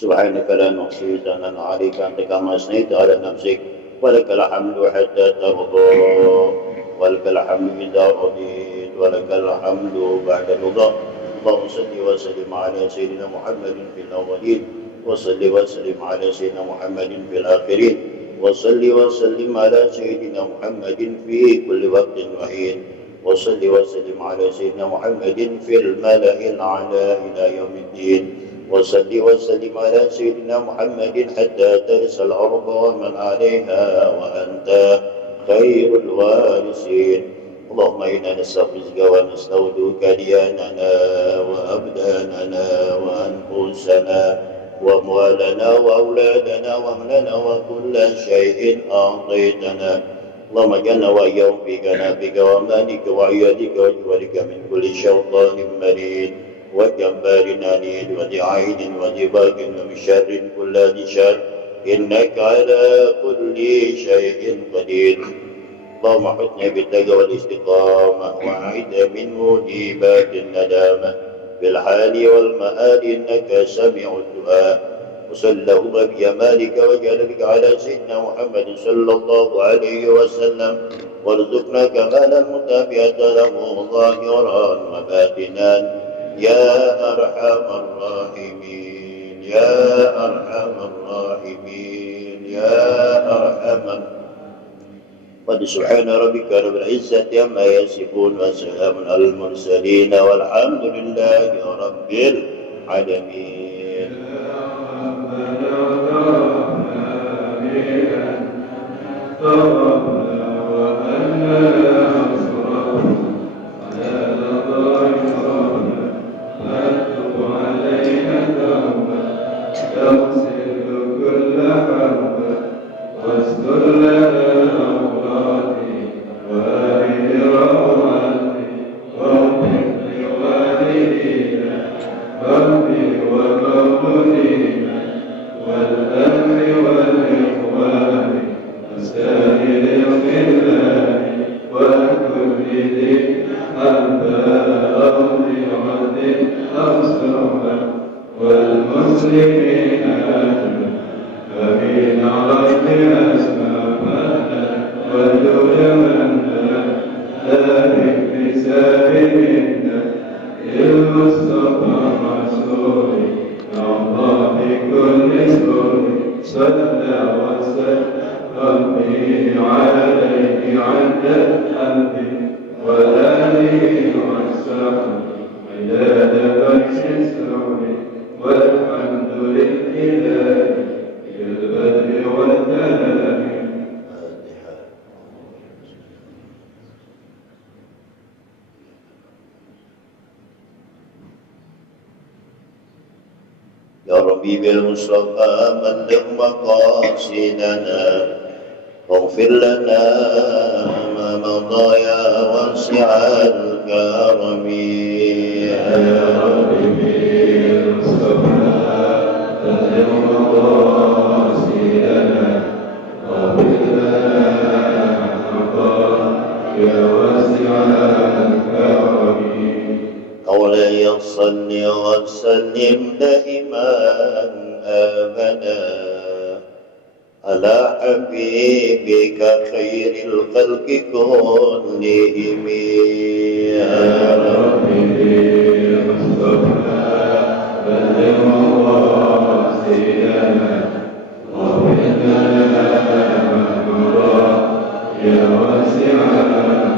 سبحانك لا نحصي ثناء عليك أنت كما أثنيت على نفسك ولك الحمد حتى ترضى ولك الحمد إذا رضيت ولك الحمد بعد الرضا. اللهم صل وسلم على سيدنا محمد في الأولين وصل وسلم على سيدنا محمد في الآخرين وصل وسلم على سيدنا محمد في كل وقت وحين وصل وسلم على سيدنا محمد في الملأ الأعلى إلى يوم الدين وصل وسلم على سيدنا محمد حتى ترث الأرض ومن عليها وأنت خير الوارثين. اللهم إنا نستغفرك ونستودعك دياننا وأبداننا وأنفسنا وأموالنا وأولادنا وأهلنا وكل شيء أعطيتنا. اللهم اجعلنا وإياهم في جنابك وأمانك وعيادك وجوارك من كل شيطان مريد وجبار عنيد وذي عين وذي باق ومن شر كل ذي شر إنك على كل شيء قدير. اللهم احفظنا بالتقوى والاستقامة وأعد من موجبات الندامة في الحال والمآل إنك سميع الدعاء. وصل اللهم بجمالك وجلالك على سيدنا محمد صلى الله عليه وسلم وارزقنا كمال المتابعة له ظاهرا وباطنا يا أرحم الراحمين يا أرحم الراحمين يا أرحم قد سبحان ربك رب العزة عما يصفون وسلام على المرسلين والحمد لله رب العالمين. والحمد لله بالبدر والتنام ربي بالمصطفى بلغ مقاصدنا واغفر لنا ما مضى يا واسع الكرم يا ربي بالمصطفى بلغ مقاصدنا واغفر لنا ما مضى يا واسع الكرم مولاي صل وسلم دائما ابدا على حبيبك خير الخلق كلهم يا ربي بالمصطفى بلغ مقاصدنا واغفر لنا ما مضى يا واسع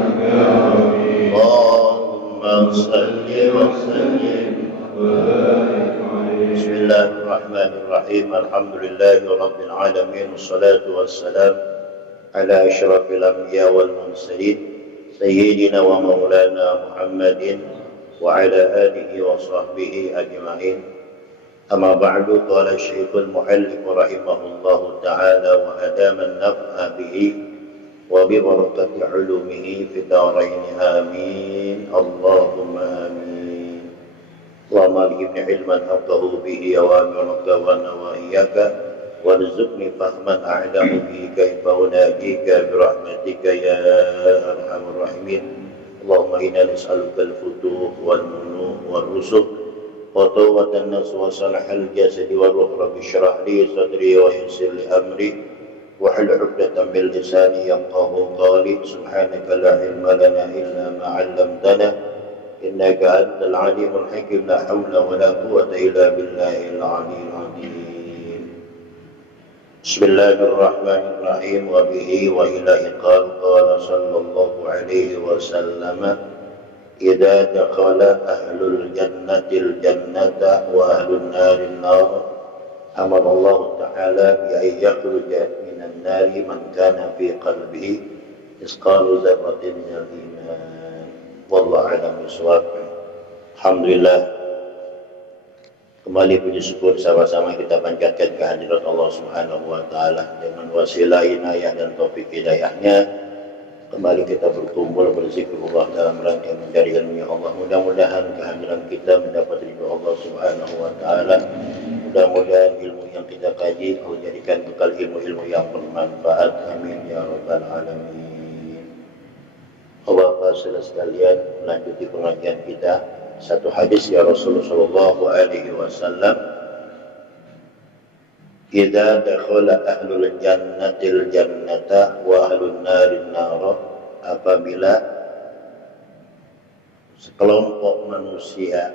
الكرم اللهم صل وسلم وبارك عليه. بسم الله الرحمن الرحيم. الحمد لله رب العالمين والصلاة والسلام على أشرف الأنبياء والمرسلين سيدنا ومولانا محمد وعلى آله وصحبه أجمعين. أما بعد قال الشيخ المؤلف رحمه الله تعالى وأدام النفع به وببركة علومه في الدارين آمين اللهم آمين. اللهم ألهمني علما أفقه به أوامرك ونواهيك وارزقني فهما أعلم به كيف أناجيك برحمتك يا أرحم الراحمين. اللهم إنا نسألك الفتوح والمنوح والرزق وطوبة النفس وصلاح الجسد والروح. رب اشرح لي صدري ويسر لي أمري واحلل عقدة من لساني يفقهوا قولي. سبحانك لا علم لنا إلا ما علمتنا إنك أنت العليم الحكيم. لا حول ولا قوة إلا بالله العلي العظيم. بسم الله الرحمن الرحيم. وبه وإليه قال صلى الله عليه وسلم إذا دخل أهل الجنة الجنة وأهل النار النار أمر الله تعالى بأن يخرج من النار من كان في قلبه مثقال ذرة من الإيمان. والله أعلم بالصواب. Alhamdulillah, kembali puji syukur sama-sama kita panjatkan kehadirat Allah Subhanahu wa taala dengan wasilah inayah dan taufik hidayahnya. Kembali kita berkumpul berzikrullah dalam rangka mencari ilmu Allah. Mudah-mudahan kehadiran kita mendapat ridho Allah Subhanahu wa taala. Mudah-mudahan ilmu yang kita kaji Allah jadikan bekal ilmu-ilmu yang bermanfaat. Amin ya rabbal alamin. Bapak saudara sekalian, melanjuti pengajian kita satu hadis ya Rasulullah sallallahu alaihi wasallam. Idza dakhala ahlul jannatil jannata wa ahlun narin nar. Apabila sekelompok manusia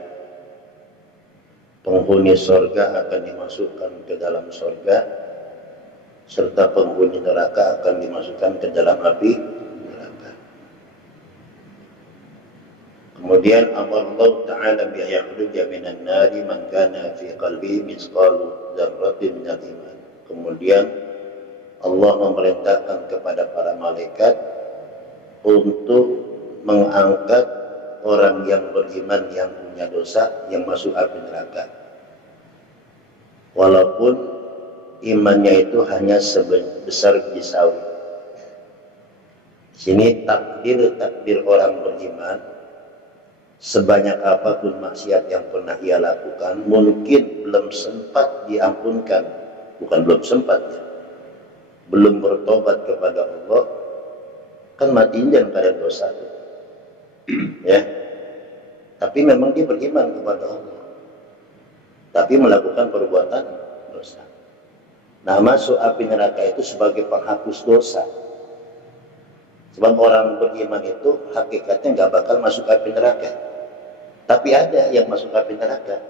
penghuni surga akan dimasukkan ke dalam surga, serta penghuni neraka akan dimasukkan ke dalam api neraka. Kemudian Allah Ta'ala bi'ayakhruja minan nari man kana fi qalbi misqalu dzarratin minal iman. Kemudian Allah memerintahkan kepada para malaikat untuk mengangkat orang yang beriman yang punya dosa yang masuk api neraka, walaupun imannya itu hanya sebesar biji sawi. Sini takdir orang beriman, sebanyak apapun maksiat yang pernah ia lakukan, mungkin belum sempat diampunkan, bukan belum sempat ya, belum bertobat kepada Allah, kan mati dalam keadaan dosa ya. Tapi memang dia beriman kepada Allah, tapi melakukan perbuatan dosa. Nah, masuk api neraka itu sebagai penghapus dosa. Sebab orang beriman itu hakikatnya nggak bakal masuk api neraka. Tapi ada yang masuk api neraka,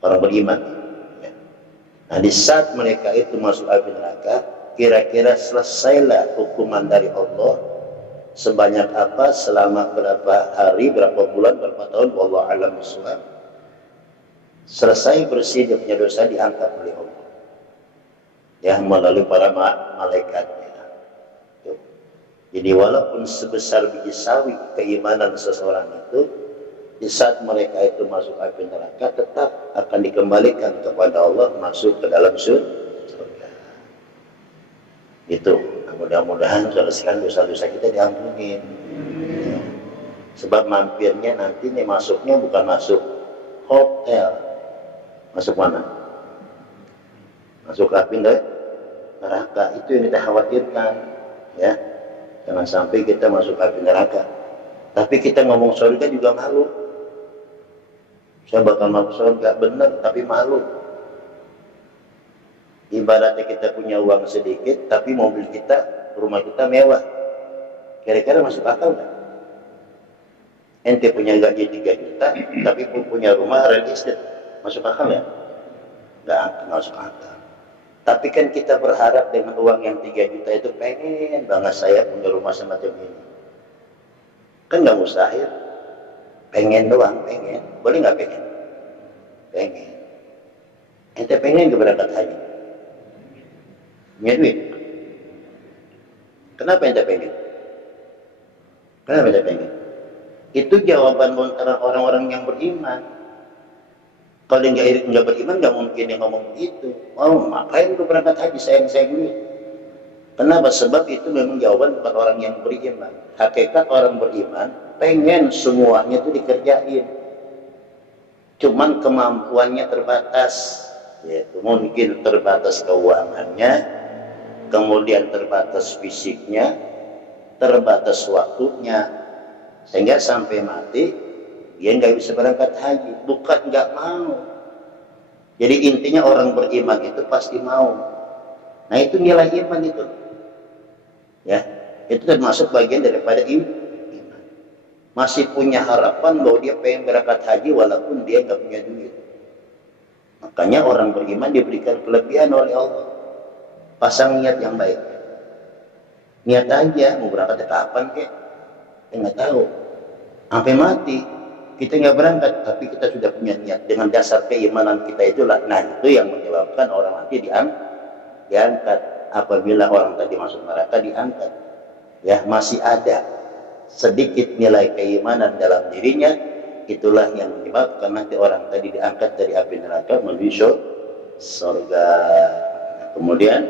orang beriman ya. Nah, di saat mereka itu masuk api neraka, kira-kira selesailah hukuman dari Allah sebanyak apa, selama berapa hari, berapa bulan, berapa tahun, wallahu a'lam bishawab. Selesai bersih dia punya dosa, diangkat oleh Allah ya, melalui para malaikatnya. Jadi walaupun sebesar biji sawi keimanan seseorang itu, Di saat mereka itu masuk api neraka, tetap akan dikembalikan kepada Allah, masuk ke dalam surga. Itu. Nah, mudah-mudahan saudara dosa-dosa kita diampuni. Sebab mampirnya nanti nih masuknya bukan masuk hotel. Masuk mana? Masuk api neraka. Itu yang kita khawatirkan. Ya. Jangan sampai kita masuk api neraka. Tapi kita ngomong surga juga malu. Saya bakal masuk surga, benar, tapi malu. Ibaratnya kita punya uang sedikit, tapi mobil kita, rumah kita mewah. Kira-kira masuk akal nggak? Ente punya gaji 3 juta, tapi punya rumah real estate. Masuk akal ya? Nggak masuk akal. Tapi kan kita berharap dengan uang yang 3 juta itu pengen banget saya punya rumah semacam ini. Kan nggak mustahil. Pengen doang, pengen. Boleh nggak pengen? Pengen. Ente pengen berangkat haji? Punya duit? Kenapa ente pengen? Kenapa ente pengen? Itu jawaban antara orang-orang yang beriman. Kalau yang nggak beriman, nggak mungkin yang ngomong begitu. Oh, ngapain gue berangkat haji, sayang-sayang duit? Kenapa? Sebab itu memang jawaban bukan orang yang beriman. Hakikat orang beriman pengen semuanya itu dikerjain, cuman kemampuannya terbatas, yaitu mungkin terbatas keuangannya, kemudian terbatas fisiknya, terbatas waktunya, sehingga sampai mati dia nggak bisa berangkat haji. Bukan nggak mau. Jadi intinya orang beriman itu pasti mau. Nah itu nilai iman itu, ya, itu termasuk bagian daripada iman. Masih punya harapan bahwa dia pengen berangkat haji walaupun dia nggak punya duit. Makanya orang beriman diberikan kelebihan oleh Allah. Pasang niat yang baik. Niat aja mau berangkat kapan kek? Kita nggak tahu. Sampai mati kita nggak berangkat, tapi kita sudah punya niat dengan dasar keimanan kita itulah. Nah itu yang menyebabkan orang mati diangkat. Apabila orang tadi masuk neraka diangkat, ya masih ada sedikit nilai keimanan dalam dirinya, itulah yang menyebabkan nanti orang tadi diangkat dari api neraka menuju surga. Kemudian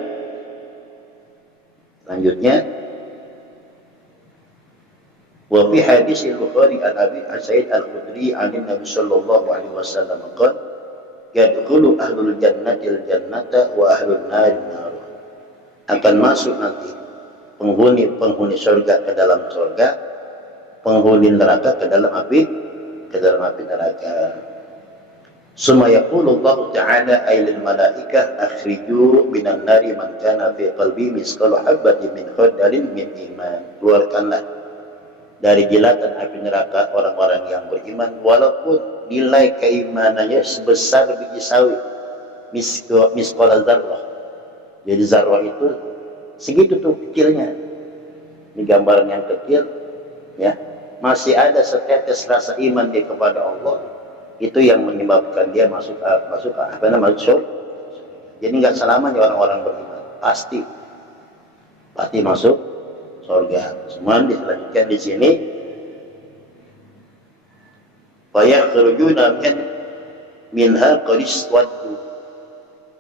selanjutnya, wa fi hadis al-Bukhari an Abi Sa'id al-Khudri an Nabi sallallahu alaihi wasallam qala yadkhulu ahlul jannati al-jannata wa ahlun nar nar. Akan masuk nanti penghuni surga ke dalam surga, penghuni neraka ke dalam api neraka. Summa yaqulu Allah Ta'ala ay lil malaikah akhriju minan nari man kana fi qalbi misqalu habatin min khardalin min iman. Keluarkanlah dari jilatan api neraka orang-orang yang beriman walaupun nilai keimanannya sebesar biji sawi, misqala dzarrah. Jadi zarrah itu segitu tuh kecilnya. Ini gambaran yang kecil, ya. Masih ada setetes rasa iman dia kepada Allah. Itu yang menyebabkan dia masuk surga. Jadi nggak selamanya orang-orang beriman pasti masuk surga. Semua dilanjutkan di sini. Fa yakhrujuna minha qaliswatu.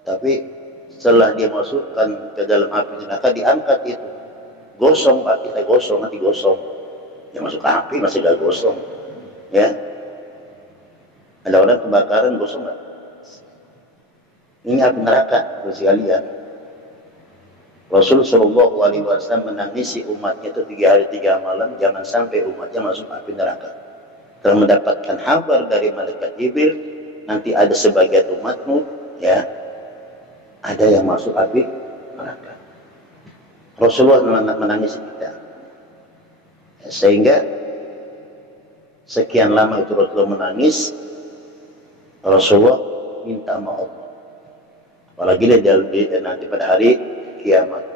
Tapi setelah dia masukkan ke dalam api neraka diangkat itu gosong, Pak, kita gosong, nanti gosong ya, masuk api masih gak gosong, ya. Ada orang kebakaran gosong nggak? Ini api neraka terus sekalian. Rasul Shallallahu Alaihi Wasallam menangisi umatnya itu 3 hari 3 malam, jangan sampai umatnya masuk api neraka. Telah mendapatkan kabar dari malaikat Jibril, nanti ada sebagian umatmu, ya, ada yang masuk api neraka. Rasulullah menangisi kita, sehingga sekian lama itu Rasulullah menangis. Rasulullah minta maaf, apalagi nanti pada hari kiamat,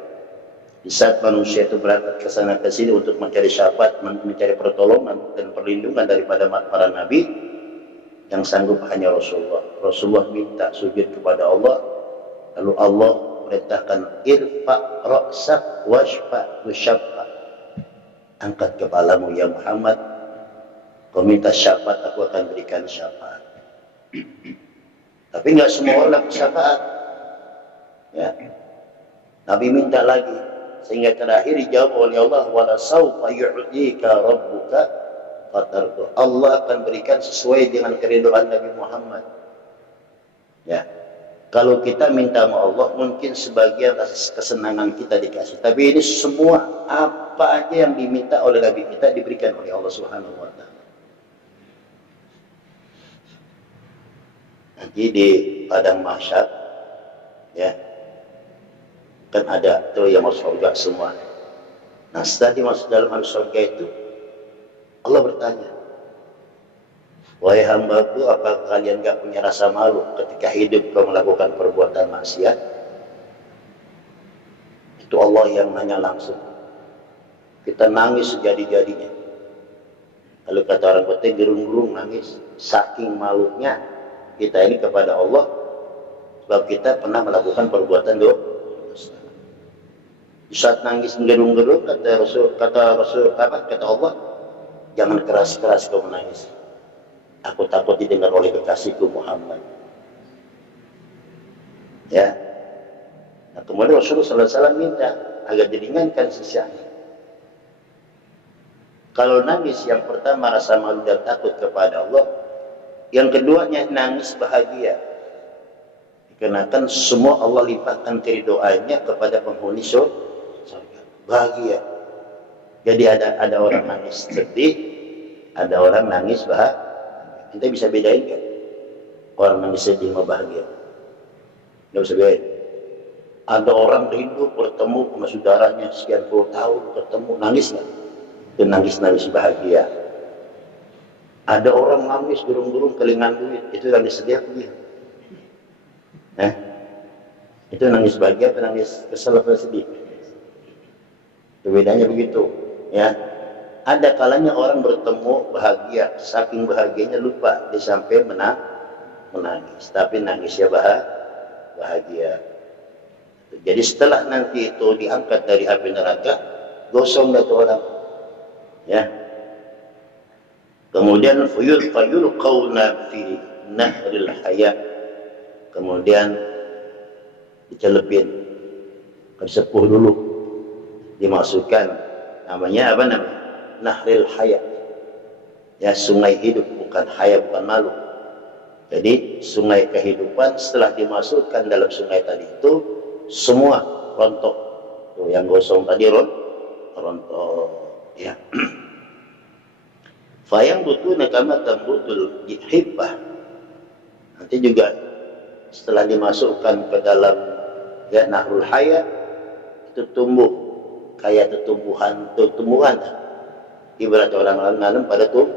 di saat manusia itu berangkat ke sana ke sini untuk mencari syafaat, mencari pertolongan dan perlindungan daripada para nabi, yang sanggup hanya Rasulullah. Rasulullah minta sujud kepada Allah. Lalu Allah perintahkan irfa ra'sak washfa tusyaffa. Angkat kepalamu ya Muhammad, Kau minta syafaat, aku akan berikan syafaat. Tapi nggak semua orang dapat syafaat. Ya. Nabi minta lagi, sehingga terakhir dijawab oleh Allah, wala sawfa yu'tika rabbuka fatardu. Allah akan berikan sesuai dengan keridhaan Nabi Muhammad. Ya. Kalau kita minta sama Allah, mungkin sebagian kesenangan kita dikasih. Tapi ini semua, apa aja yang diminta oleh Nabi kita diberikan oleh Allah Subhanahu wa Ta'ala. Nanti di padang mahsyar, ya, kan ada tuh yang masuk surga semua. Nah, setelah dimasuk dalam surga itu, Allah bertanya, wahai hambaku, apakah kalian gak punya rasa malu ketika hidup kau melakukan perbuatan maksiat? Itu Allah yang nanya langsung. Kita nangis sejadi-jadinya. Kalau kata orang Kota, gerung-gerung nangis. Saking malunya kita ini kepada Allah, sebab kita pernah melakukan perbuatan dosa. Di saat nangis gerung-gerung, kata Allah, jangan keras-keras kau menangis. Aku takut didengar oleh kekasihku Muhammad. Ya. Nah, kemudian Rasulullah SAW minta agar diringankan sisianya. Kalau nangis yang pertama rasa malu dan takut kepada Allah, yang keduanya nangis bahagia. Dikarenakan semua Allah limpahkan keridhaannya kepada penghuni surga. Bahagia. Jadi ada orang nangis sedih, ada orang nangis bahagia. Kita bisa bedain kan? Orang nangis sedih sama bahagia. Nggak bisa bedain. Ada orang rindu bertemu sama saudaranya sekian puluh tahun ketemu, nangis nggak? Itu nangis bahagia. Ada orang nangis gerung-gerung kelingan duit, itu nangis sedih apa dia? Itu nangis bahagia atau nangis kesel atau sedih? Bedanya begitu, ya. Ada kalanya orang bertemu bahagia, saking bahagianya lupa dia sampai menangis, tapi nangisnya bahagia. Jadi setelah nanti itu diangkat dari api neraka, gosong dah tu orang, ya. Kemudian fayulqawna fi nahril hayat, kemudian dicelepin, kesepuh dulu, dimasukkan, namanya apa namanya? Nahril hayat, ya, sungai hidup, bukan hayat, bukan malu. Jadi sungai kehidupan setelah dimasukkan dalam sungai tadi itu semua rontok. Tuh, yang gosong tadi rontok, ya. Fayang butuh nakama tambutul hibbah. Nanti juga setelah dimasukkan ke dalam, ya, nahrul hayat, itu tumbuh kayak tumbuhan. Ibarat orang nanam pada tumbuh.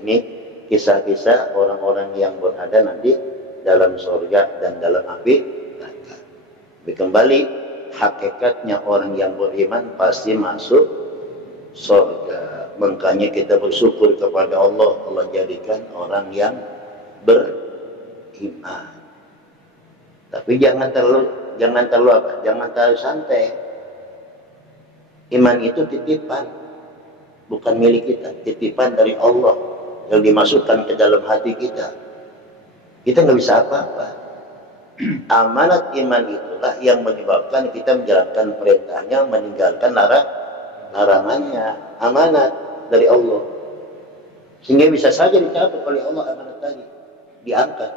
Ini kisah-kisah orang-orang yang berada nanti dalam surga dan dalam api neraka. Tapi kembali, hakikatnya orang yang beriman pasti masuk surga. Makanya kita bersyukur kepada Allah, Allah jadikan orang yang beriman. Tapi jangan terlalu santai. Iman itu titipan, bukan milik kita, titipan dari Allah yang dimasukkan ke dalam hati kita. Kita nggak bisa apa-apa. Amanat iman itulah yang menyebabkan kita menjalankan perintahnya, meninggalkan larangannya. Amanat dari Allah, sehingga bisa saja dicabut oleh Allah amanat tadi, diangkat.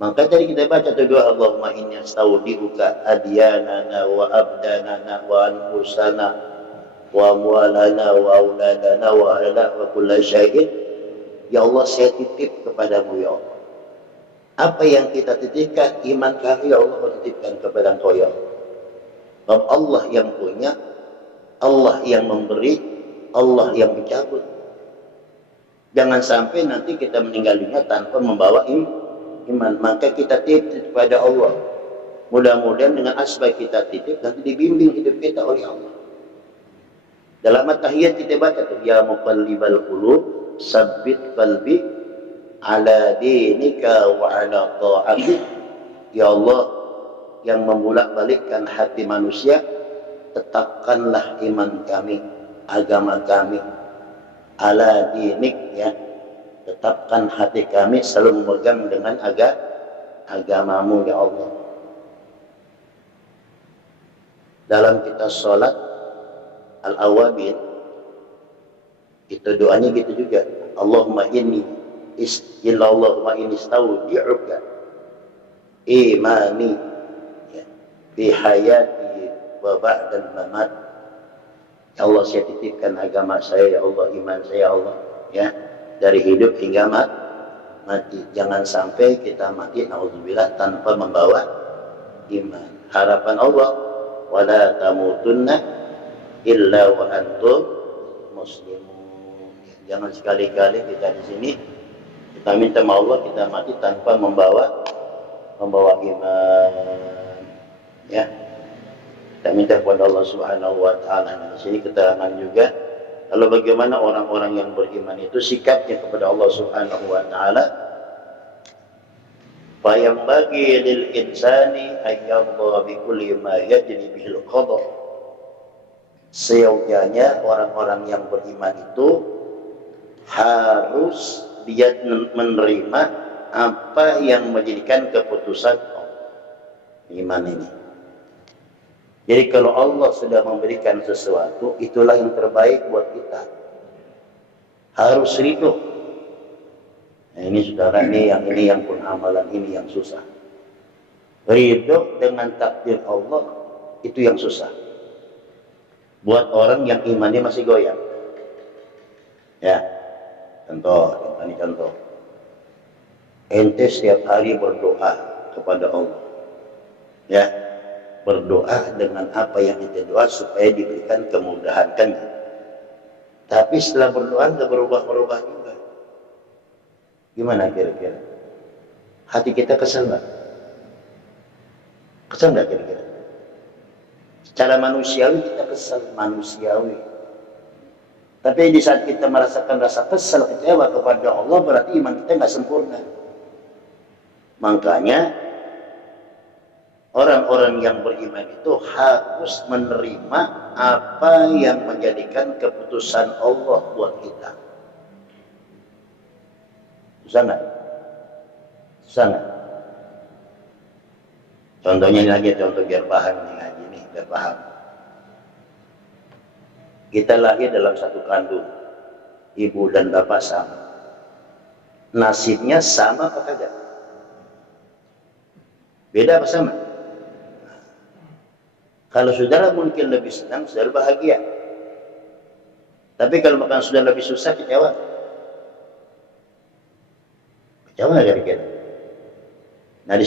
Maka tadi kita baca doa, Allahumma inni astaudiuka adyanana wa abdanana wa anfusana wa amwalana wa auladana wa ahlana wa kulla syai'in. Ya Allah, saya titip kepadamu ya Allah. Apa yang kita titipkan, iman kami ya Allah, titipkan kepada Engkau ya Allah. Sebab Allah yang punya, Allah yang memberi, Allah yang mencabut. Jangan sampai nanti kita meninggal dunia tanpa membawa iman. Maka kita titip kepada Allah. Mudah-mudahan dengan asbab kita titip, nanti dibimbing hidup kita oleh Allah. Dalam at-tahiyat kita baca tuh, ya muqallibal qulub sabbit qalbi ala dinika wa ala ta'atik. Ya Allah yang membolak-balikkan hati manusia, tetapkanlah iman kami, agama kami, ala dinik, ya, tetapkan hati kami selalu memegang dengan agamamu ya Allah. Dalam kita sholat al-awabin itu doanya gitu juga, Allahumma inni istaudi'uka imani, ya, bi hayati wa ba'dal mamat. Ya Allah, saya titipkan agama saya ya Allah, iman saya ya Allah, ya, dari hidup hingga mati. Jangan sampai kita mati naudzubillah tanpa membawa iman. Harapan Allah, wala tamutunna illa wa antum muslimun. Jangan sekali-kali kita di sini kita minta sama Allah kita mati tanpa membawa iman, ya. Kita minta kepada Allah Subhanahu wa taala. Di sini keterangan juga kalau bagaimana orang-orang yang beriman itu sikapnya kepada Allah Subhanahu wa taala. Fa yang bagi lil insani ayyadha bi kulli ma yajri bihil qada. Seyogyanya orang-orang yang beriman itu harus dia menerima apa yang menjadikan keputusan iman ini. Jadi kalau Allah sudah memberikan sesuatu, itulah yang terbaik buat kita. Harus ridho. Nah, ini saudara, ini yang pun amalan ini yang susah. Ridho dengan takdir Allah itu yang susah. Buat orang yang imannya masih goyang. Ya, contoh. Ente setiap hari berdoa kepada Allah. Ya. Berdoa dengan apa yang kita doa supaya diberikan kemudahan, kan? Tapi setelah berdoa nggak berubah juga. Gimana kira-kira? Hati kita kesal nggak? Kesal nggak kira-kira? Secara manusiawi kita kesal, manusiawi. Tapi di saat kita merasakan rasa kesal, kecewa kepada Allah, berarti iman kita nggak sempurna. Makanya orang-orang yang beriman itu harus menerima apa yang menjadikan keputusan Allah buat kita. Susah nggak? Susah nggak? Contohnya ini lagi, contoh biar paham nih ngaji nih, biar paham. Kita lahir dalam satu kandung, ibu dan bapak sama. Nasibnya sama apa kagak? Beda apa sama? Kalau saudara mungkin lebih senang, saudara bahagia. Tapi kalau makan saudara lebih susah, kecewa. Kecewa nggak kira-kira? Nah di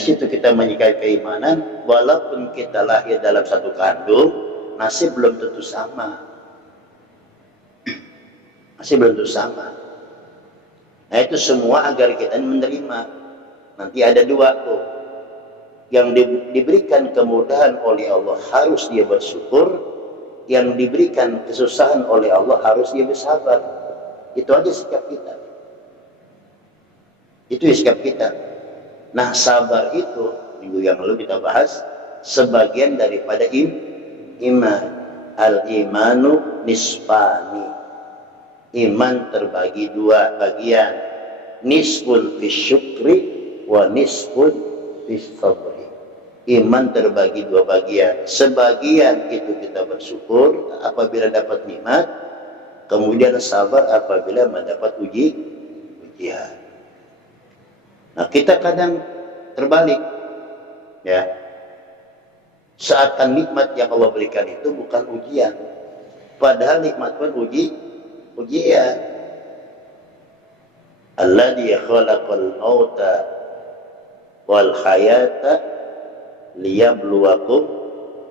situ kita menyikapi keimanan, walaupun kita lahir dalam satu kandung, nasib belum tentu sama. Nasib belum tentu sama. Nah itu semua agar kita menerima. Nanti ada dua tuh. Yang diberikan kemudahan oleh Allah harus dia bersyukur, yang diberikan kesusahan oleh Allah harus dia bersabar. Itu aja sikap kita. Itu sikap kita. Nah sabar itu minggu yang lalu kita bahas sebagian daripada iman. Al-imanu nisfani. Iman terbagi dua bagian. Nisfun fi syukri wa nisfun fi sabri. Iman terbagi dua bagian. Sebagian itu kita bersyukur apabila dapat nikmat, kemudian sabar apabila mendapat ujian. Nah, kita kadang terbalik, ya. Seakan nikmat yang Allah berikan itu bukan ujian, padahal nikmat pun ujian. Alladzi khalaqal mauta wal hayata liyabluwakum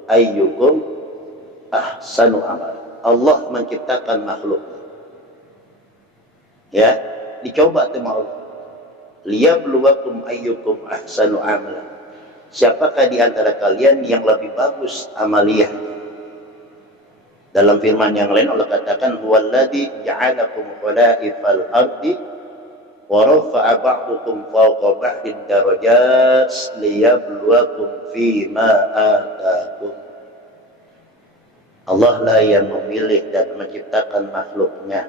ayyukum ahsanu amal. Allah menciptakan makhluk, ya, dicoba sama Allah. Liyabluwakum ayyukum ahsanu amal. Siapakah di antara kalian yang lebih bagus amaliyahnya? Dalam firman yang lain Allah katakan huwallazi ja'alakum khalaifal ardi wa rafa'a ba'dukum fawqa ba'din darajat liyabluwakum fima atakum. Allah lah yang memilih dan menciptakan makhluknya.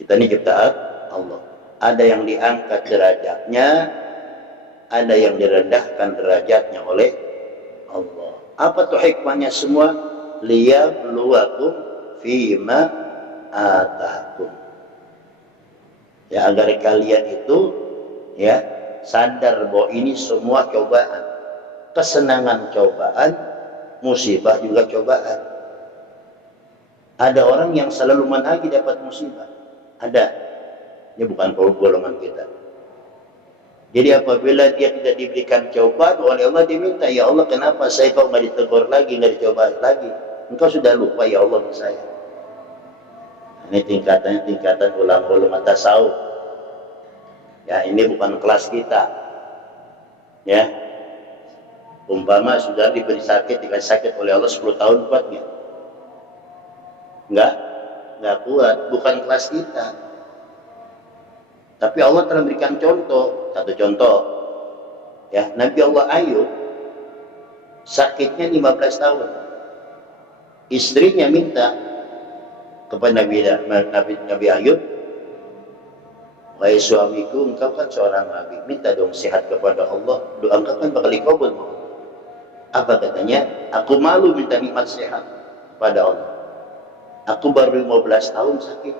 Kita ini ciptaan Allah. Ada yang diangkat derajatnya, ada yang direndahkan derajatnya oleh Allah. Apa tuh hikmahnya semua? Liyabluwakum fima atakum. Ya, agar kalian itu ya sadar bahwa ini semua cobaan. Kesenangan cobaan, musibah juga cobaan. Ada orang yang selalu menagih dapat musibah. Ada. Ini bukan golongan kita. Jadi apabila dia tidak diberikan cobaan oleh Allah, dia minta, ya Allah kenapa saya kok nggak ditegur lagi, nggak dicoba lagi? Engkau sudah lupa ya Allah dengan saya. Ini tingkatan ulama tasawuf. Ya, ini bukan kelas kita. Ya, umpama sudah diberi sakit, dikasih sakit oleh Allah 10 tahun kuat nggak? Nggak kuat. Bukan kelas kita. Tapi Allah telah memberikan contoh. Satu contoh, ya, Nabi Allah Ayub sakitnya 15 tahun. Istrinya minta kepada Nabi Ayub, wahai suamiku, engkau kan seorang nabi, minta dong sehat kepada Allah, doa engkau kan bakal dikabul. Apa katanya? Aku malu minta nikmat sehat kepada Allah. Aku baru 15 tahun sakit,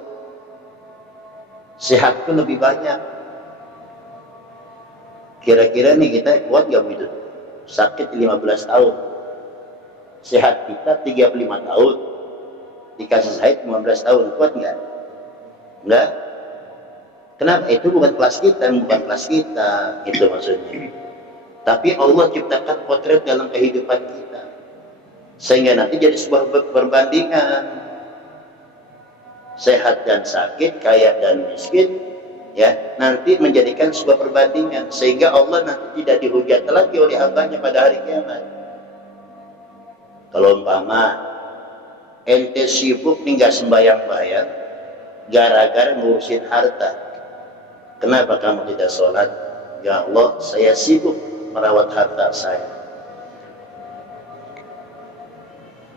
sehatku lebih banyak. Kira-kira nih kita kuat gak begitu? Sakit 15 tahun, sehat kita 35 tahun, dikasih sakit 15 tahun, kuat nggak? Enggak. Kenapa? Itu bukan kelas kita, itu maksudnya. Tapi Allah ciptakan potret dalam kehidupan kita, sehingga nanti jadi sebuah perbandingan. Sehat dan sakit, kaya dan miskin, ya, nanti menjadikan sebuah perbandingan, sehingga Allah nanti tidak dihujat lagi oleh hambanya pada hari kiamat. Kalau umpama ente sibuk nih nggak sembayang-bayang gara-gara ngurusin harta, kenapa kamu tidak sholat? Ya Allah, saya sibuk merawat harta saya.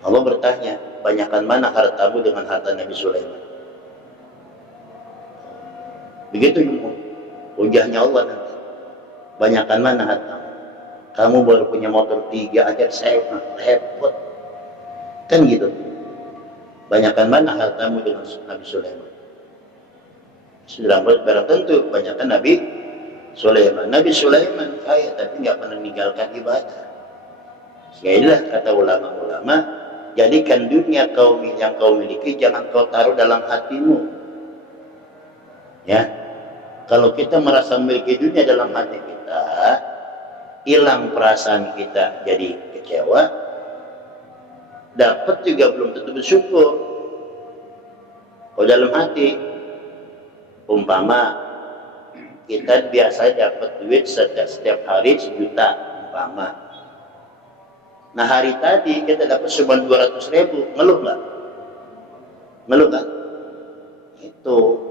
Allah bertanya, banyakkan mana hartamu dengan harta Nabi Sulaiman? Begitu hujahnya Allah nanti. Banyakkan mana hartamu? Kamu baru punya motor 3 aja, saya repot. Kan gitu. Banyakkan mana hartamu dengan Nabi Sulaiman? Sedang barang tentu banyakkan Nabi Sulaiman. Nabi Sulaiman kaya tapi nggak pernah meninggalkan ibadah. Ya inilah kata ulama-ulama, jadikan dunia yang kau miliki jangan kau taruh dalam hatimu. Ya, kalau kita merasa memiliki dunia dalam hati kita, hilang perasaan kita, jadi kecewa, dapat juga belum tentu bersyukur. Kalau dalam hati, umpama kita biasa dapat duit setiap hari 1 juta, umpama. Nah hari tadi kita dapat cuma 200.000, ngeluh nggak? Ngeluh kan? Itu.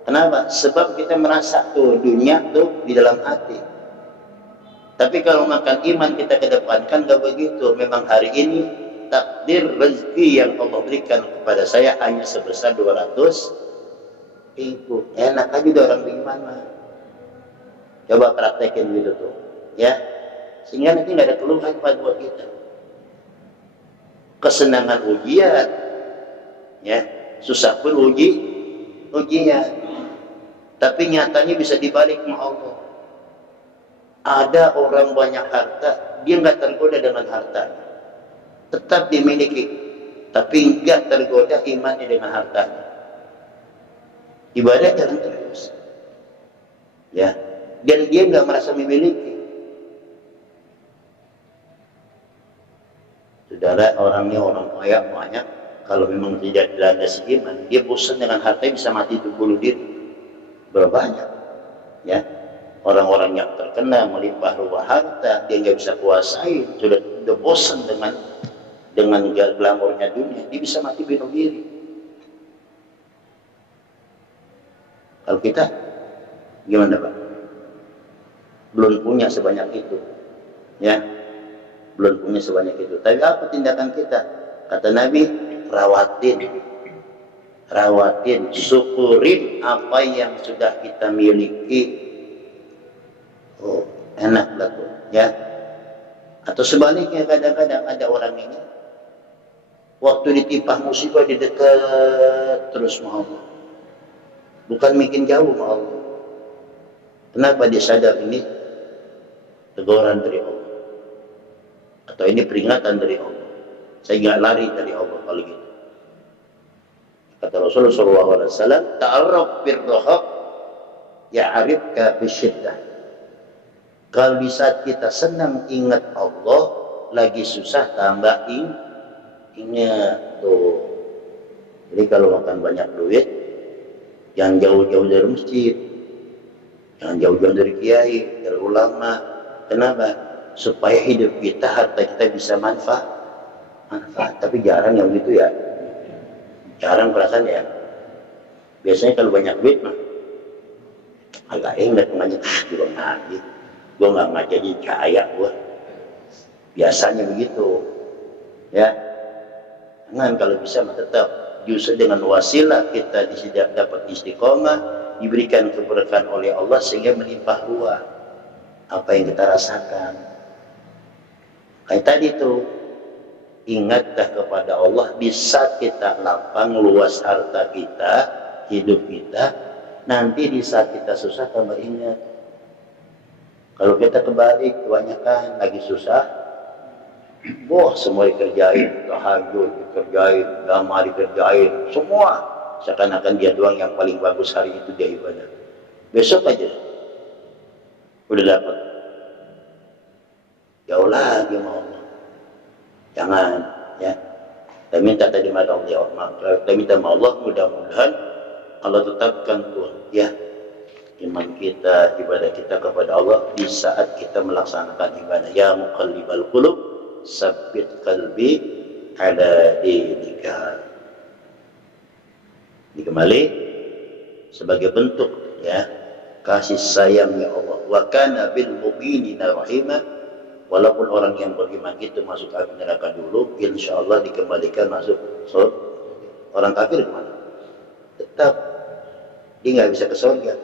Kenapa? Sebab kita merasa tuh dunia tuh di dalam hati. Tapi kalau makan iman kita kedepankan gak begitu. Memang hari ini takdir rezeki yang Allah berikan kepada saya hanya sebesar 200.000. Enak aja udah orang beriman mah. Coba praktekin gitu tuh, ya. Sehingga nanti nggak ada keluhan buat kita. Kesenangan ujian, ya. Susah pun ujian. Tapi nyatanya bisa dibalik sama Allah. Ada orang banyak harta, dia nggak tergoda dengan harta, tetap dimiliki, tapi nggak tergoda imannya dengan hartanya. Ibadah jalan terus, ya, dan dia nggak merasa memiliki. Saudara, orangnya orang kaya banyak, kalau memang tidak dilandasi iman, dia bosan dengan hartanya, bisa mati bunuh diri. Berapa banyak, ya, orang-orang yang terkena melimpah ruah harta, dia nggak bisa kuasai, sudah bosan dengan glamornya dunia, dia bisa mati bunuh diri. Kalau kita gimana Pak? Belum punya sebanyak itu, ya, belum punya sebanyak itu. Tapi apa tindakan kita? Kata Nabi, rawatin, syukurin apa yang sudah kita miliki. Oh, enaklah tuh, ya. Atau sebaliknya kadang-kadang ada orang ini waktu ditimpa musibah di dekat terus sama Allah, bukan makin jauh sama Allah. Kenapa dia sadar ini teguran dari Allah atau ini peringatan dari Allah, sehingga lari dari Allah kalau gitu. Kata Rasulullah SAW, ta'arraf birraha ya'rifka bisyiddah. Kalau di saat kita senang ingat Allah, lagi susah tambah ingat tuh. Jadi kalau makan banyak duit, jangan jauh-jauh dari masjid, jangan jauh-jauh dari kiai, dari ulama. Kenapa? Supaya hidup kita, harta kita bisa manfaat. Tapi jarang yang gitu ya. Jarang perasaan ya. Biasanya kalau banyak duit mah agak ingat ngaji, juga ngaji. Gue nggak ngaji kaya gue. Biasanya begitu. Ya. Jangan, kalau bisa mah tetap justru dengan wasilah kita dapat istiqomah, diberikan keberkahan oleh Allah sehingga melimpah ruah apa yang kita rasakan. Kayak tadi tuh, ingatlah kepada Allah di saat kita lapang luas harta kita, hidup kita. Nanti di saat kita susah tambah ingat. Kalau kita kebalik, kebanyakan lagi susah, wah semua dikerjain, tahajud dikerjain, dhamma dikerjain, semua seakan-akan dia doang yang paling bagus hari itu dia ibadah. Besok aja udah dapat, jauh lagi sama Allah. Jangan, ya. Kita minta tadi sama Allah, kita minta sama Allah, mudah-mudahan Allah tetapkan tuh, ya, iman kita, ibadah kita kepada Allah di saat kita melaksanakan ibadah. Ya muqallibal qulub, sabbit qalbi ala dinika. Ini kembali sebagai bentuk, ya, kasih sayang ya Allah. Wa kana bil mu'minina rahima. Walaupun orang yang beriman itu masuk api neraka dulu, insya Allah dikembalikan masuk surga. Orang kafir kemana? Tetap dia nggak bisa ke surga.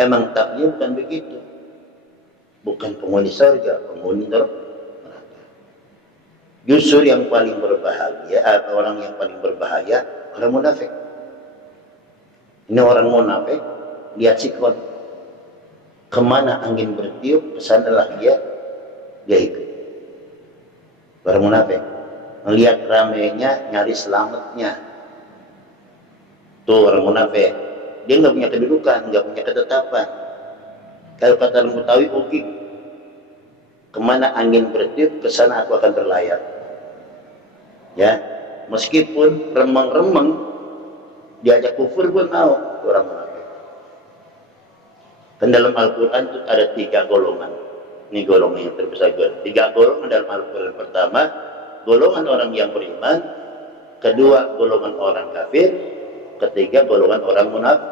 Emang takdir bukan begitu. Bukan penghuni surga, penghuni neraka. Justru yang paling berbahagia, atau orang yang paling berbahaya, orang munafik. Ini orang munafik, lihat sikon. Kemana angin bertiup, kesanalah dia ikut. Orang munafik melihat ramainya, nyari selamatnya. Tuh orang munafik, dia nggak punya kedudukan, nggak punya ketetapan. Kalau kata orang Betawi, oke, kemana angin bertiup, ke sana aku akan berlayar. Ya, meskipun remeng-remeng diajak kufur pun mau, orang munafik. Dan dalam Al-Quran itu ada 3 golongan. Ini golongan yang terbesar. 3 golongan dalam Al-Quran. Pertama, golongan orang yang beriman. Kedua, golongan orang kafir. Ketiga, golongan orang munafik.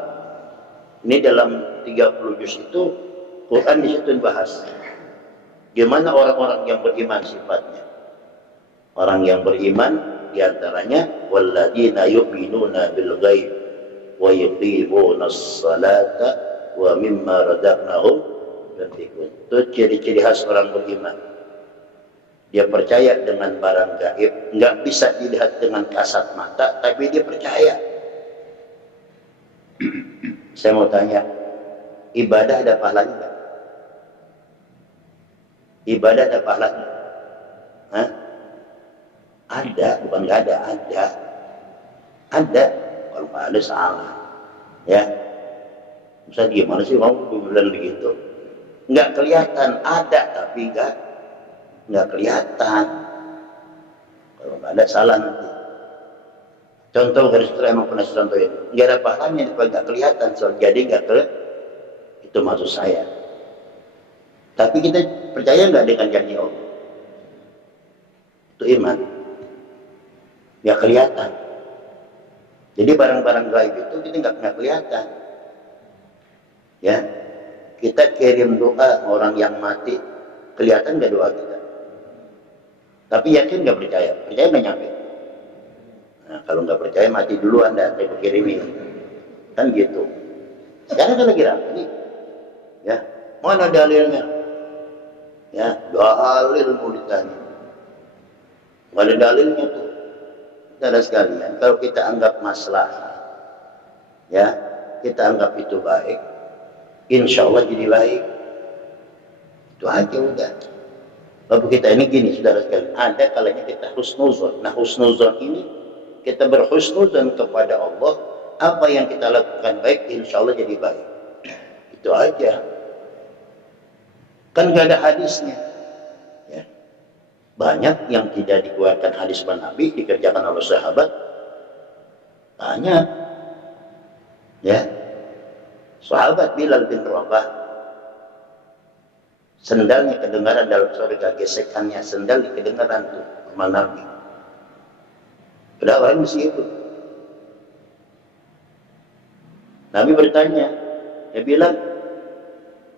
Ini dalam 30 juz itu, Quran di situ bahas gimana orang-orang yang beriman sifatnya. Orang yang beriman diantaranya walladzina yu'minuna bil ghaib wa yuqimunas salata wa mimma razaqnahum yunfiqun. Itu ciri-ciri khas orang beriman. Dia percaya dengan barang gaib, nggak bisa dilihat dengan kasat mata, tapi dia percaya. Saya mau tanya, ibadah ada pahalanya nggak? Ibadah ada pahalanya? Hah? Ada, bukan nggak ada, ada. Ada, kalau nggak ada salah. Ya, bisa gimana sih kamu bilang begitu? Nggak kelihatan, ada tapi nggak kelihatan. Kalau nggak ada salah nanti. Contoh garis besar emang pernah contohin, nggak ada pahalanya, nggak kelihatan, so, jadi nggak kelihatan. Itu maksud saya. Tapi kita percaya nggak dengan janji Allah? Itu iman. Nggak kelihatan. Jadi barang-barang gaib itu kita nggak kelihatan. Ya, kita kirim doa orang yang mati, kelihatan nggak doa kita? Tapi yakin nggak percaya? Percaya nggak nyampe? Nah, kalau nggak percaya mati dulu Anda, saya kirimin. Kan gitu. Sekarang kan lagi rapi. Ya, mana dalilnya? Ya, dalil mau ditanya. Nggak ada dalilnya tuh. Saudara sekalian, kalau kita anggap masalah, ya, kita anggap itu baik, insya Allah jadi baik. Itu aja udah. Lalu kita ini gini, saudara sekalian, ada kalanya kita husnuzon. Nah, husnuzon ini kita berhusnuzon kepada Allah, apa yang kita lakukan baik, insya Allah jadi baik. Itu aja. Kan gak ada hadisnya. Ya. Banyak yang tidak dikeluarkan hadis Nabi dikerjakan oleh sahabat. Banyak. Ya. Sahabat Bilal bin Rabah, sendalnya kedengaran dalam surga, gesekannya sendal kedengaran tuh sama Nabi. Pada orang mesti itu. Nabi bertanya, dia bilang,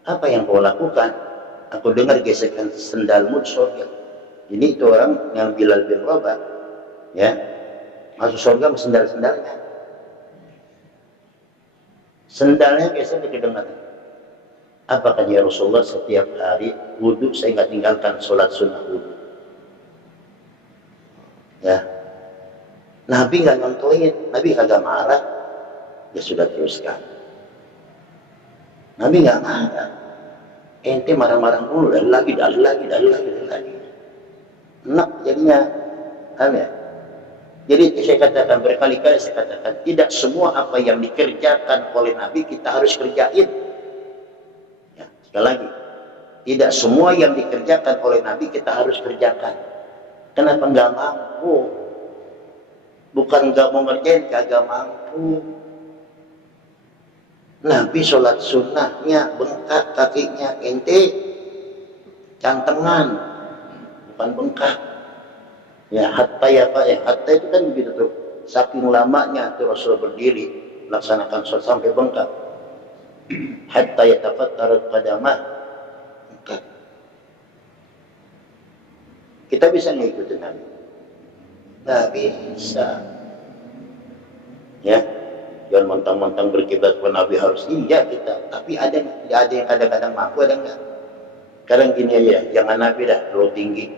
apa yang kau lakukan? Aku dengar gesekan sendalmu di surga. Ini itu orang yang Bilal bin Rabah, ya, masuk surga sama sendal-sendalnya. Sendalnya gesek kedengaran. Apakah ya Rasulullah, setiap hari wudhu saya nggak tinggalkan sholat sunnah wudhu. Ya, Nabi nggak nyontohin, Nabi kagak marah, ya sudah teruskan. Nabi nggak marah. Ente marah-marah dulu, dan lagi. Enak jadinya, ya. Jadi saya katakan berkali-kali, saya katakan tidak semua apa yang dikerjakan oleh Nabi kita harus kerjain. Ya, sekali lagi, tidak semua yang dikerjakan oleh Nabi kita harus kerjakan. Kenapa nggak mampu? Bukan nggak mau ngerjain, kagak mampu. Nabi sholat sunnahnya bengkak kakinya, ente cantengan, bukan bengkak. Ya hatta itu kan begitu tuh. Saking lamanya tuh Rasul berdiri melaksanakan sholat sampai bengkak. Hatta yatafattar qadamah, bengkak. Kita bisa ngikutin Nabi? Nggak bisa. Ya. Jangan mentang-mentang berkiblat kepada Nabi harus iya kita, tapi ada yang kadang-kadang mampu, ada enggak. Sekarang gini aja, jangan Nabi dah terlalu tinggi,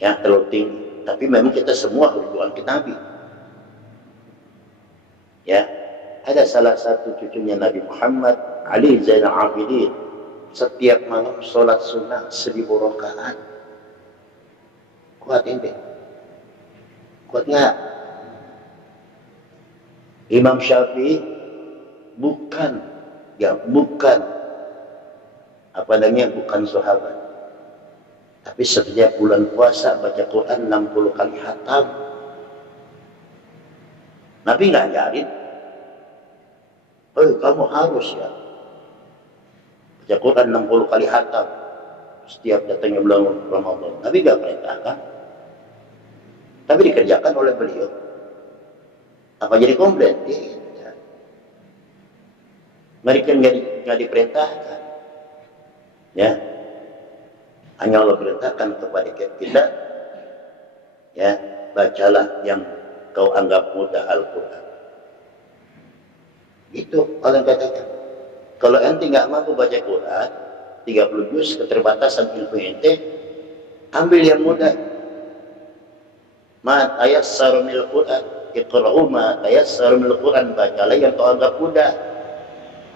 ya terlalu tinggi. Tapi memang kita semua harus doa ke Nabi. Ya, ada salah satu cucunya Nabi Muhammad, Ali Zainal Abidin, setiap malam sholat sunnah 1000 rakaat. Kuat ente? Kuat nggak? Imam Syafi'i bukan apa namanya, bukan sahabat, tapi setiap bulan puasa baca Quran 60 kali khatam. Nabi nggak ajarin, oh kamu harus ya baca Quran 60 kali khatam setiap datangnya bulan Ramadan. Nabi nggak perintahkan, tapi dikerjakan oleh beliau. Apa jadi komplain? Tidak. Mereka nggak diperintahkan, ya. Hanya Allah perintahkan kepada kita, ya, bacalah yang kau anggap mudah Al-Quran. Itu Allah katakan. Kalau ente nggak mampu baca Quran 30 juz, keterbatasan ilmu ente, ambil yang mudah. Ma tayassara minal Quran. Iqra'u ma tayassara minal Quran, bacalah yang kau anggap mudah.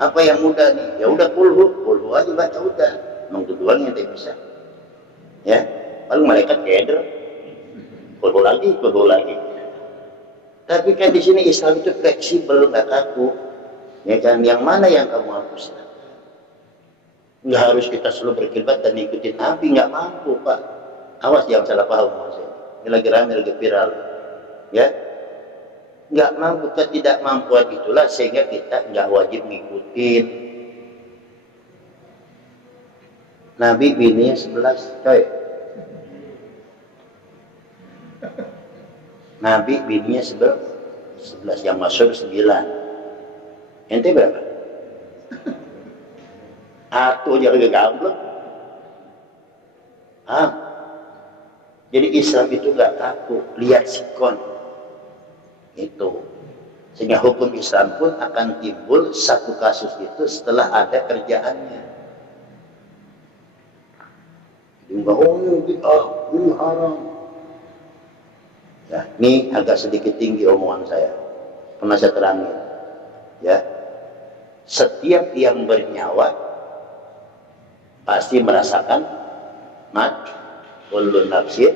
Apa yang mudah nih? Ya udah kulhu aja baca udah. Memang itu doang yang tidak bisa. Ya, paling malaikat keder. Kulhu lagi. Tapi kan di sini Islam itu fleksibel, nggak kaku. Ya kan, yang mana yang kamu mampu? Nggak harus kita selalu berkiblat dan ikutin Nabi, nggak mampu Pak. Awas jangan salah paham maksudnya. Ini lagi ramai, lagi viral. Ya. Nggak mampu, ketidakmampuan itulah sehingga kita nggak wajib ngikutin. Nabi bininya 11, coy. Nabi bininya 11, yang masuk 9. Ente berapa? Atuh aja kagak gablek. Jadi Islam itu gak kaku, lihat sikon itu. Sehingga hukum Islam pun akan timbul satu kasus itu setelah ada kerjaannya. Enggak, oh ini bid'ah, ini haram. Ya, ini agak sedikit tinggi omongan saya. Pernah saya terangin. Ya, setiap yang bernyawa pasti merasakan mati. Kullu nafsin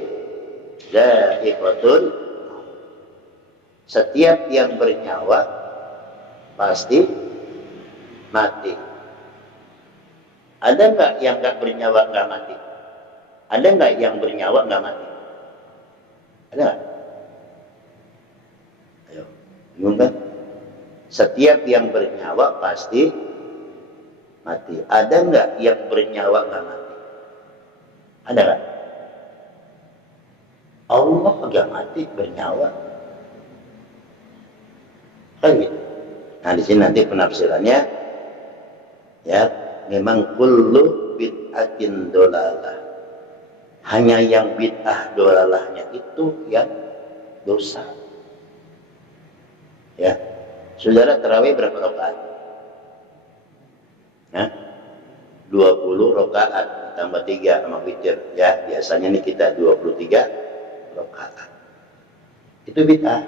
dha'iqatul. Setiap yang bernyawa pasti mati. Ada nggak yang nggak bernyawa nggak mati? Ada nggak yang bernyawa nggak mati? Ada nggak? Ayo, bingung kan? Setiap yang bernyawa pasti mati. Ada nggak yang bernyawa nggak mati? Ada nggak? Allah nggak mati, bernyawa. Kan gitu. Nah di sini nanti penafsirannya, ya memang kullu bid'atin dolalah. Hanya yang bid'ah dolalahnya itu yang dosa. Ya, saudara tarawih berapa rakaat? Nah, 20 rakaat tambah 3 sama witir. Ya, biasanya nih kita 23 rakaat. Itu bid'ah.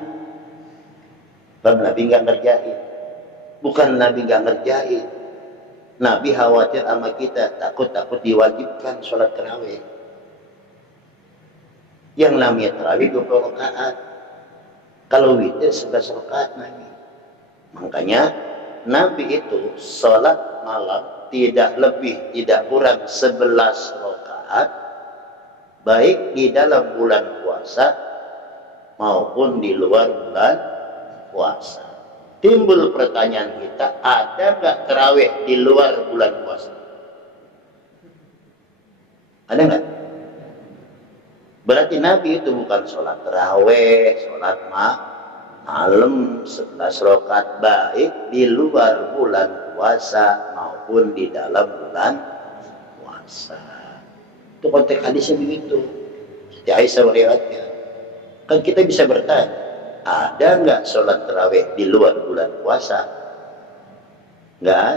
Sebab Nabi nggak ngerjain. Bukan Nabi nggak ngerjain. Nabi khawatir sama kita, takut diwajibkan sholat tarawih. Yang namanya tarawih 20 rakaat. Kalau witir 11 rakaat Nabi. Makanya Nabi itu sholat malam tidak lebih, tidak kurang 11 rakaat, baik di dalam bulan puasa maupun di luar bulan puasa. Timbul pertanyaan kita, ada nggak tarawih di luar bulan puasa? Ada nggak? Berarti Nabi itu bukan sholat tarawih, sholat malam 11 rakaat, baik di luar bulan puasa maupun di dalam bulan puasa. Itu konteks hadisnya begitu. Siti Aisyah meriwayatkan. Kan kita bisa bertanya, ada nggak sholat tarawih di luar bulan puasa? Nggak.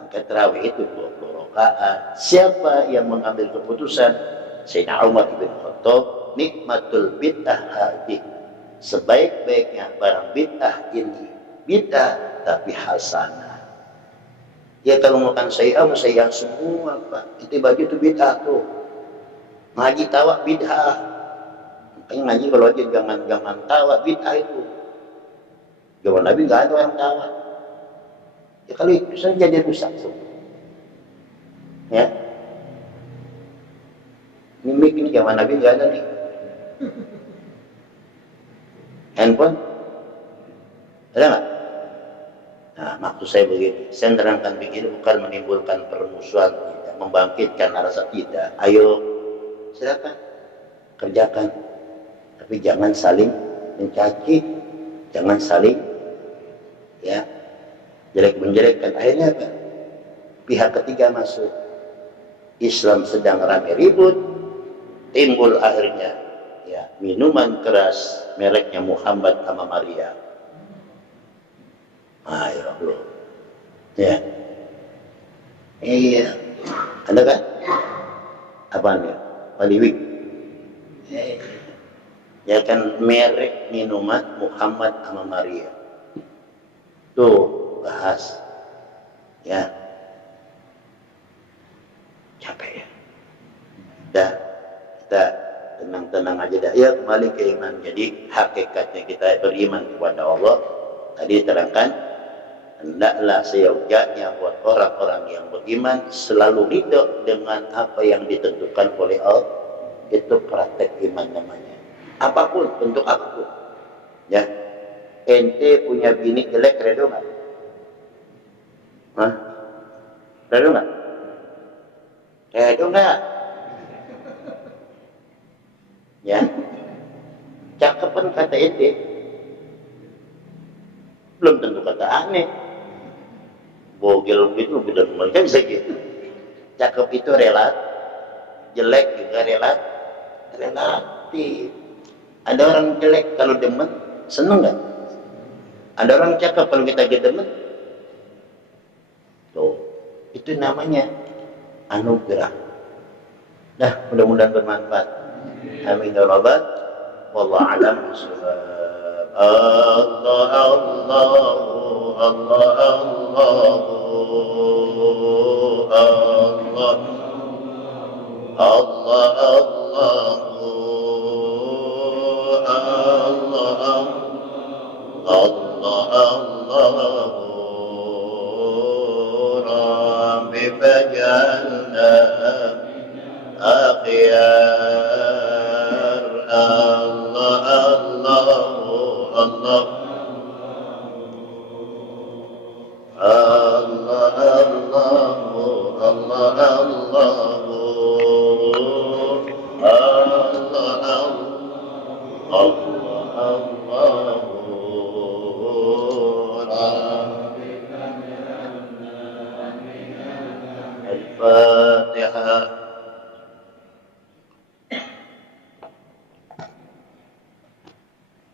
Angka tarawih itu 20 rakaat. Siapa yang mengambil keputusan? Sayyidina Umar bin Khattab, nikmatul bid'ah hadih. Sebaik-baiknya barang bid'ah ini, bid'ah tapi hasanah. Ya kalau makan sayang semua Pak. Itu baju itu bid'ah tuh. Ngaji tawa bid'ah. Makanya ngaji kalau aja jangan tawa bid'ah itu. Zaman Nabi nggak ada orang tawa. Ya kalau itu saya jadi rusak tuh. Ya. Ini mic ini zaman Nabi nggak ada nih. Handphone ada nggak? Nah, maksud saya begini, saya menerangkan begini bukan menimbulkan permusuhan, tidak membangkitkan rasa tidak. Ayo, silakan kerjakan, tapi jangan saling mencaci, jangan saling ya jelek menjelekkan. Akhirnya apa? Pihak ketiga masuk. Islam sedang rame ribut, timbul akhirnya ya minuman keras mereknya Muhammad sama Maria. Ayo Allah. Ya. Iya. Ada kan? Apaan ya? Paliwik. Ya kan merek minuman Muhammad sama Maria. Tuh bahas. Ya. Capek ya. Dah. Kita tenang-tenang aja dah. Ya kembali ke iman. Jadi hakikatnya kita beriman kepada Allah. Tadi terangkan, hendaklah seyogyanya buat orang-orang yang beriman selalu ridho dengan apa yang ditentukan oleh Allah. Itu praktek iman namanya. Apapun, bentuk apapun. Ya. Ente punya bini jelek, redo nggak? Hah? Redo nggak? Redo nggak? Ya, cakepan kata ente belum tentu kata aneh. Bogel itu benar-benar kan bisa gitu. Cakep itu relat, jelek juga relat, relatif. Ada orang jelek kalau demen, seneng nggak? Ada orang cakap kalau kita demen, tuh, itu namanya anugerah. Nah, mudah-mudahan bermanfaat. Amin ya rabbal wallahu a'lam bishawab. Allah Allah Allah Allah Allah Allah Allah Rabbi fajalna akhyar Allah Allah Allah Allah Allah الفاتحة.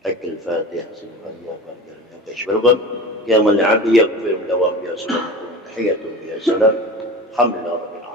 أكل الفاتحة سبحان الله والجل يشبركم يا من العبد يغفر دوام يا سلام تحية يا سلام الحمد لله رب العالمين.